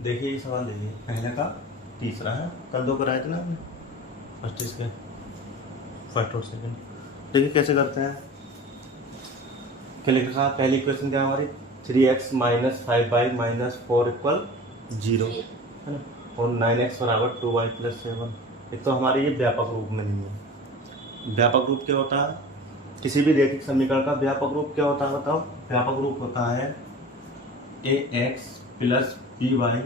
देखिए ये सवाल देखिए, पहले का तीसरा है, कल दो कराए थे ना हमने फर्स्ट इसके फर्स्ट और सेकंड। देखिए कैसे करते हैं। क्या लिखा था पहली इक्वेशन क्या हमारी, 3x minus 5y minus 4 equal 0 है ना, और 9x बराबर 2y प्लस 7। एक तो हमारे ये व्यापक रूप में नहीं है। व्यापक रूप क्या होता है, किसी भी रैखिक समीकरण का व्यापक रूप क्या होता है बताओ। व्यापक रूप होता है ax प्लस by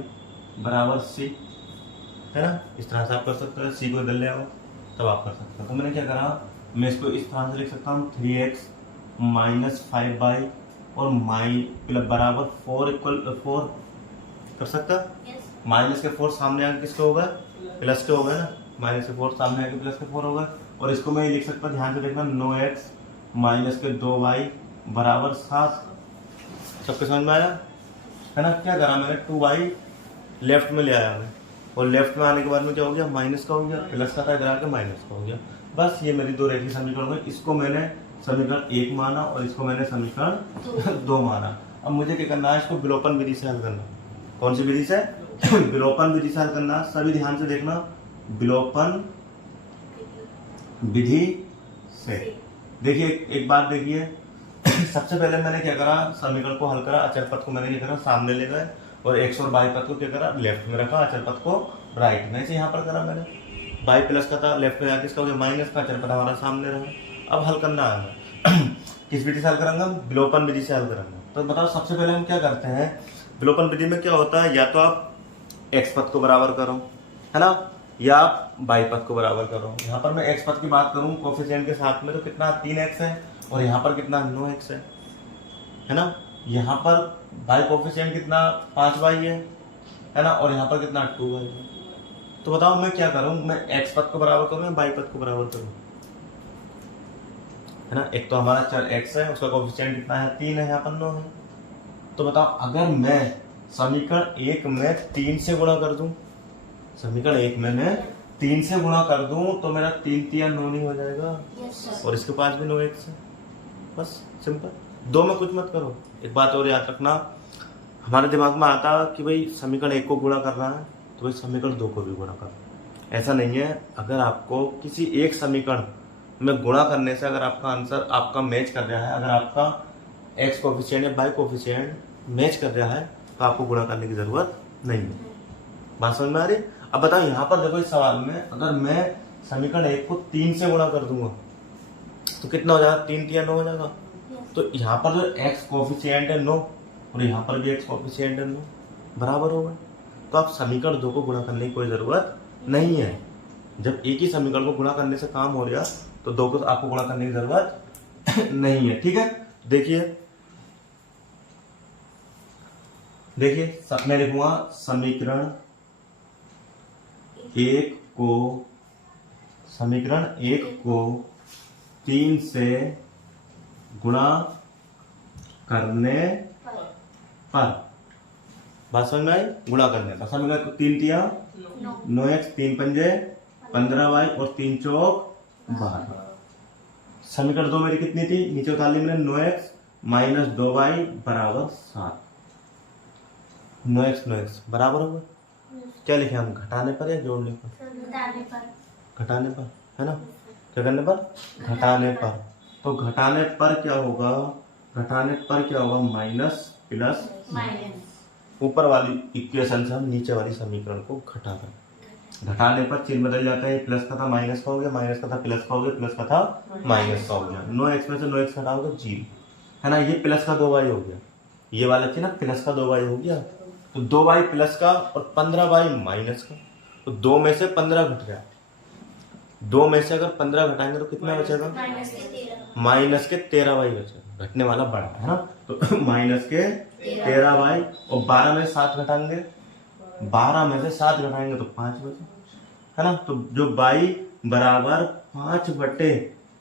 बराबर c, है ना। इस तरह से आप कर सकते हो, c को इधर ले आओ तब आप कर सकते हो। तो मैंने क्या करा, मैं इसको इस तरह से लिख सकता हूँ 3x माइनस 5y और माई प्लस बराबर 4 इक्वल 4 कर सकता। माइनस के 4 सामने आके किसके होगा, प्लस के होगा ना। माइनस के 4 सामने आके प्लस के 4 होगा। और इसको मैं लिख सकता, ध्यान से देखना, 9x माइनस के 2y बराबर 7। सबके समझ में आया है ना। क्या करा मैंने, 2y लेफ्ट में ले आया मैं, और लेफ्ट में आने के बाद में क्या हो गया, माइनस का हो गया, प्लस का था इधर आके माइनस का हो गया। बस ये मेरी दो रेखीय समीकरण हुए। इसको मैंने समीकरण 1 माना और इसको मैंने समीकरण 2 माना। अब मुझे क्या करना है, इसको विलोपन विधि से हल करना। कौन सी विधि से, विलोपन विधि से हल करना। सभी ध्यान से देखना, विलोपन विधि से। देखिए एक बात देखिए, सबसे पहले मैंने क्या करा, समीकरण को हल करा, अचर पद को मैंने क्या करा सामने ले गए, और x और y पद को क्या करा लेफ्ट में रखा, अचर पद को राइट में। ऐसे यहाँ पर करा मैंने, y प्लस का था लेफ्ट में आके इसका हो गया माइनस का, अचर पद हमारा सामने रहा। अब हल करना है किस विधि से हल करेंगे हम, विलोपन विधि से हल करेंगे। तो बताओ सबसे पहले हम क्या करते हैं, विलोपन विधि में क्या होता है, या तो आप x पद को बराबर करो, है ना, या आप y पद को बराबर करो। यहाँ पर मैं x पद की बात करूँ कोफिशिएंट के साथ में, तो कितना 3x है, और यहाँ पर कितना 9x है ना। यहाँ पर y कोफिशिएंट कितना 5y है ना, और यहाँ पर कितना 2y है। तो बताओ मैं क्या करूँ, मैं x पद को बराबर करूँ या y पद को बराबर करूँ, है ना। एक तो हमारा चर x है, उसका कोफिशिएंट कितना है 3 है, यहाँ पर 9 है। तो बताओ अगर मैं समीकरण 1 में 3 से गुणा कर दूं, समीकरण 1 में मैं 3 से गुणा कर दूं, तो मेरा 3 3 9 नहीं हो जाएगा, और इसके पास भी 9x है। बस सिंपल, दो में कुछ मत करो। एक बात और याद रखना, हमारे दिमाग में आता कि भाई समीकरण 1 को गुणा करना है तो भाई समीकरण 2 को भी गुणा करना। ऐसा नहीं है, अगर आपको किसी एक समीकरण में गुणा करने से अगर आपका आंसर आपका मैच कर रहा है, अगर आपका x कोफिशिएंट या y कोफिशिएंट मैच कर रहा है, तो आपको गुणा करने की जरूरत नहीं है। बात समझ में आ रही। अब बताओ यहाँ पर देखो, इस सवाल में अगर मैं समीकरण 1 को 3 से गुणा कर दूंगा तो कितना हो जाएगा, 3 3 9 हो जाएगा। तो यहाँ पर जो x कोफिशिएंट है 9, और यहाँ पर भी x कोफिशिएंट है 9, बराबर होगा। तो आप समीकरण 2 को गुणा करने की कोई जरूरत नहीं है। जब एक ही समीकरण को गुणा करने से काम हो गया, तो 2 को तो आपको गुणा करने की जरूरत नहीं है। ठीक है, देखिए मैं लिखूंगा समीकरण 1 को 3 से गुणा करने पर, बात समझ में आई, गुणा करने पर। समीकरण 3 तिया 9x, 3 पंजे 15y और 3 चौक 12। समीकरण 2 मेरी कितनी थी, नीचे उतार ली मैंने, 9x माइनस 2y बराबर 7। 9x बराबर होगा, क्या लिखे हम, घटाने पर या जोड़ने पर, घटाने पर, है ना। क्या करने पर, घटाने पर। तो घटाने पर क्या होगा, माइनस प्लस, ऊपर वाली इक्वेशन से हम नीचे वाली समीकरण को घटा दें। घटाने पर चिन्ह बदल जाता है, प्लस का था माइनस का हो गया, माइनस का था प्लस का हो गया, प्लस का था माइनस का हो गया। 9x में से 9x घटाओगे 0, है ना। ये प्लस का 2y हो गया, ये वाला थी ना प्लस का 2y हो गया। तो 2y प्लस का और 15y माइनस का, तो 2 में से 15 घट गया। 2 में से अगर 15 घटाएंगे तो कितना बचेगा, माइनस के 13y बचेगा। घटने वाला बड़ा है ना, तो माइनस के 13y, और 12 में 7 घटाएंगे, 12 में से 7 घटाएंगे तो 5 बचे, है ना। तो जो y बराबर 5 बटे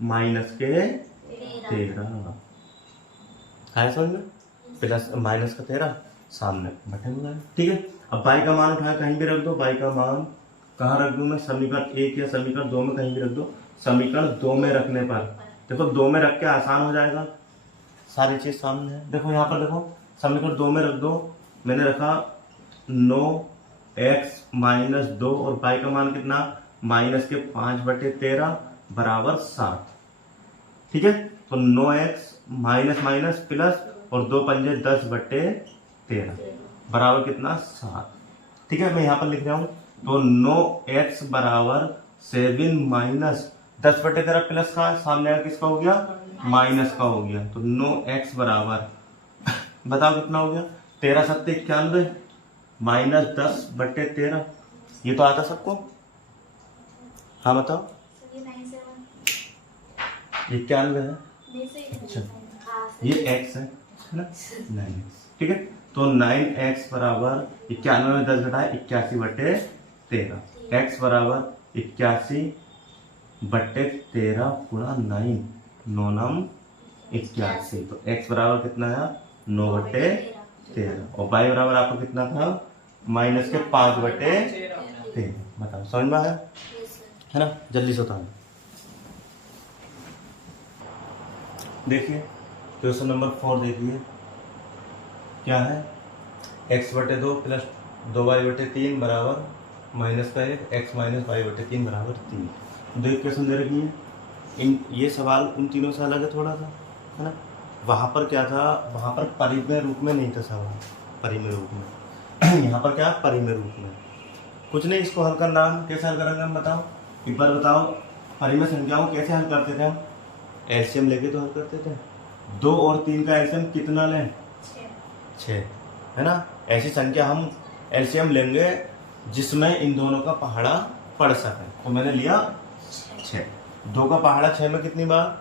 माइनस के 13 है, समझ में, प्लस माइनस का 13 सामने बटे में। ठीक है, अब y का मान उठाया कहीं भी रख दो, y का मान कहाँ रख दूं मैं, समीकरण 1 या समीकरण 2 में कहीं भी रख दो। समीकरण 2 में रखने पर देखो, 2 में रख के आसान हो जाएगा, सारी चीज सामने है। देखो यहाँ पर देखो, समीकरण 2 में रख दो, मैंने रखा 9x माइनस 2 और y का मान कितना, माइनस के 5/13 बराबर 7। ठीक है, तो 9x माइनस माइनस प्लस और 2 पंजे 10/13 बराबर कितना, 7। ठीक है, मैं यहाँ पर लिख रहा हूँ, तो 9x बराबर 7 माइनस 10/13 प्लस का सामने किसका हो गया, माइनस का हो गया। तो 9x बराबर बताओ कितना हो गया, 13 7 91 माइनस 10/13। ये तो आता सबको, हाँ बताओ, 91 है। अच्छा, ये x है ना, 9x। ठीक है, तो 9x बराबर 91 में 10 घटाए 81/13। x बराबर 81/13 गुणा 9, 9 9 81। तो x बराबर कितना है, 9/13। और y बराबर आपको कितना था, माइनस के 5/13। बताओ समझ में आया है ना, जल्दी से उतारो। देखिए क्वेश्चन नंबर 4 देखिए क्या है, x/2 प्लस 2y/3 बराबर माइनस का 1, x माइनस y/3 बराबर 3। दो इक्वेशन दे रखी है। इन ये सवाल उन तीनों से अलग है थोड़ा सा, है ना। वहाँ पर क्या था, वहाँ पर परिमेय रूप में नहीं था सवाल, परिमेय रूप में। यहाँ पर क्या, परिमेय रूप में। कुछ नहीं, इसको हल करना, हम कैसे हल करेंगे हम बताओ, एक बार बताओ। परिमेय संख्याओं कैसे हल करते थे हम, एलसीएम लेके तो हल करते थे। 2 और 3 का एलसीएम कितना लें, 6, है ना। ऐसी संख्या हम एलसीएम लेंगे जिसमें इन दोनों का पहाड़ा पड़ सके। तो मैंने लिया 6। 2 का पहाड़ा 6 में कितनी बार,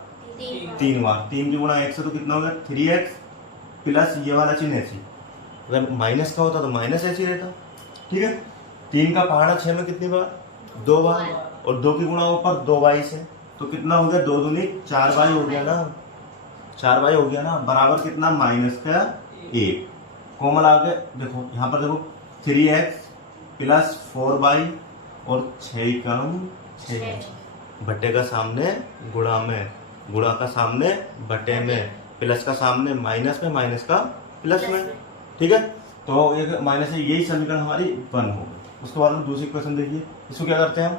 3 बार। 3 की गुणा 1 से तो कितना हो गया, 3x प्लस ये वाला चिन्ह ऐसी, अगर माइनस का होता तो माइनस ऐसी रहता। ठीक है, 3 का पहाड़ा 6 में कितनी बार, 2 बार। और 2 की गुणा ऊपर 2y से, तो कितना हो गया, 2 दूनी 4y हो गया ना, 4y हो गया ना, बराबर कितना, माइनस का 1। कोमल आगे देखो, यहाँ पर देखो 3x प्लस 4y और 6 कम 6 बटे का सामने गुणा में, गुणा का सामने बटे में, प्लस का सामने माइनस में, माइनस का प्लस में। ठीक है, तो एक माइनस है, यही समीकरण हमारी 1 हो गई। उसके बाद में दूसरी क्वेश्चन देखिए, इसको क्या करते हैं हम,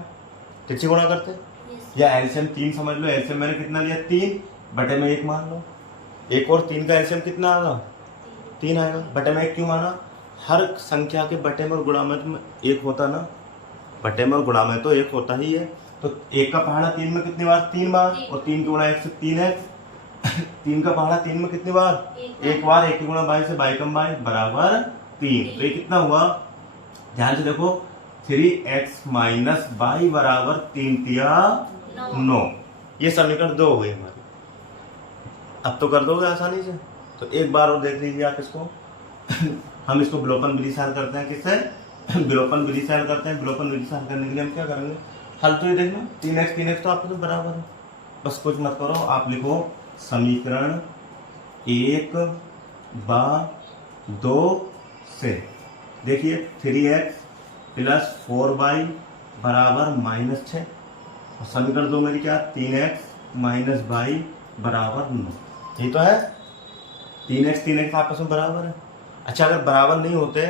किससे गुणा करते हैं, या एलसीएम 3 समझ लो। एलसीएम मैंने कितना लिया, 3 बटे में 1 मान लो। 1 और 3 का एलसीएम कितना आएगा, 3 आएगा। बटे में 1 क्यों माना, हर संख्या के बटे में और गुणा में 1 होता ना, बटे में और गुणा में तो 1 होता ही है। तो 1 का पहाड़ा 3 में कितनी बार, 3 बार। और 3 की गुणा 1 से 3x। 3 का पहाड़ा 3 में कितनी बार, 1 बार। 1 की गुणा y से y कम y बराबर 3। तो ये कितना हुआ, ध्यान से देखो, 3x माइनस y बराबर 3 तिया 9। ये समीकरण 2 हो गई हमारी। अब तो कर दोगे आसानी से। तो एक बार और देख लीजिए आप इसको। हम इसको विलोपन विधि से हल करते हैं, किससे, विलोपन विधि से हल करते हैं। विलोपन विधि से हल करने के लिए हम क्या करेंगे, हल तो ये देखना, 3x तो आपको तो बराबर है, बस कुछ मत करो। आप लिखो समीकरण 1/2 से, देखिए 3x प्लस 4y बराबर -6। और समीकरण 2 मेरी क्या, 3x माइनस y बराबर 9। ये तो है, 3x आपस में बराबर है। अच्छा, अगर बराबर नहीं होते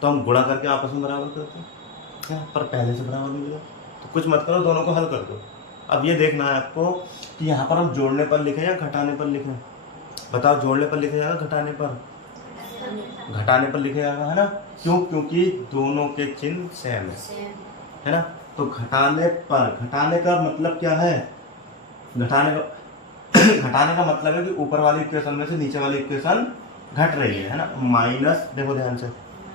तो हम गुणा करके आपस में बराबर करते क्या, पर पहले से बराबर मिल गया। तो कुछ मत करो, दोनों को हल कर दो। अब ये देखना है आपको कि यहाँ पर हम जोड़ने पर लिखें या घटाने पर लिखें। बताओ, जोड़ने पर लिखे जाएगा, घटाने पर, घटाने पर लिखे जाएगा, है ना। क्यों, क्योंकि दोनों के चिन्ह सेम है ना। तो घटाने पर, घटाने का मतलब क्या है, घटाने का मतलब है कि ऊपर वाली इक्वेशन में से नीचे वाली इक्वेशन घट रही है ना। माइनस, देखो ध्यान से,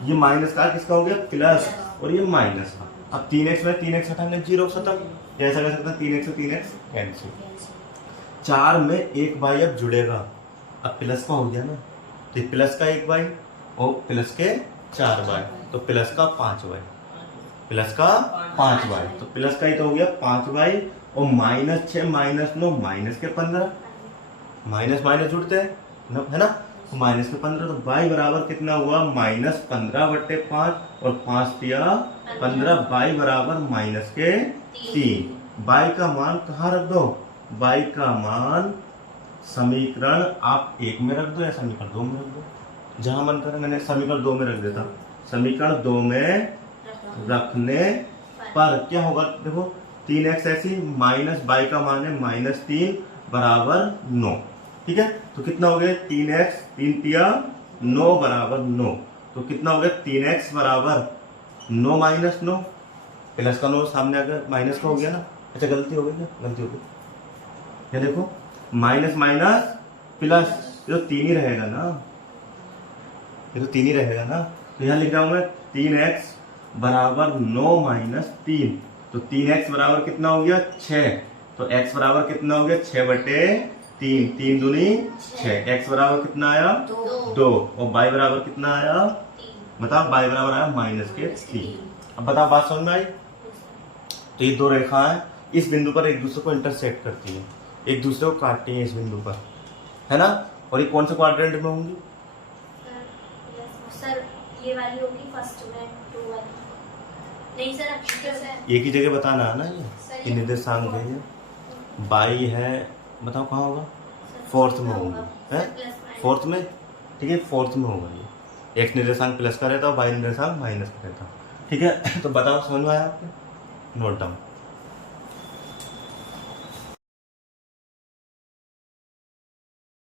ये माइनस का किसका हो गया, प्लस, और ये माइनस का। अब 3x में 3x हटाएंगे, 0 खत्म। ऐसा कर सकते हैं, 3x से 3x कैंसिल। 4 में 1 y अब जुड़ेगा, अब प्लस का हो गया ना, तो प्लस का 1 y और प्लस के 4 y, तो प्लस का 5 y, प्लस का 5 y, तो प्लस का ही तो हो गया 5 y। और -6 -9 माइनस के 15, माइनस माइनस जुड़ते हैं है ना, तो माइनस के 15। तो y बराबर कितना हुआ, -15/5 और 5 तिया 15, y बराबर -3। y का मान कहाँ रख दो, y का मान समीकरण आप 1 में रख दो या समीकरण 2 में रख दो, जहां मन करे। मैंने समीकरण 2 में रख देता, समीकरण 2 में रखने पर क्या होगा, देखो 3x ऐसी माइनस बाई का मान है -3 बराबर 9। ठीक है, तो कितना हो गया 3x 3 तिया 9 बराबर 9। तो कितना हो गया 3x बराबर 9 माइनस 9, प्लस का 9 सामने आ गया, माइनस का हो गया ना। अच्छा गलती हो गई क्या, गलती हो गई। ये देखो माइनस माइनस प्लस, ये तो 3 ही रहेगा ना, ये तो 3 ही रहेगा ना। तो यहाँ लिख रहा हूं मैं 3x बराबर 9 माइनस 3। तो 3x बराबर कितना हो गया 6। तो x बराबर कितना हो गया 6/3, 3 दूनी 6। x बराबर कितना आया 2। और y बराबर कितना आया, बताओ y बराबर आया -3। अब बताओ बात समझ में आई। तो ये दो रेखाएं इस बिंदु पर एक दूसरे को इंटरसेक्ट करती है, एक दूसरे को काटती है इस बिंदु पर, है ना। और ये कौन से क्वाड्रेंट में होंगी, सर ये वाली होगी फर्स्ट में 2 वाली, नहीं सर अब एक ही जगह बताना है ना। ये निर्देशांक है, ये बाई है, बताओ कहाँ होगा, फोर्थ में होगा, है फोर्थ में। ठीक है, फोर्थ में होगा। ये एक्स निर्देशांक प्लस का रहता है और वाई निर्देशांक माइनस का रहता है। ठीक है, तो बताओ समझ में आया आपको, नोट डाउन।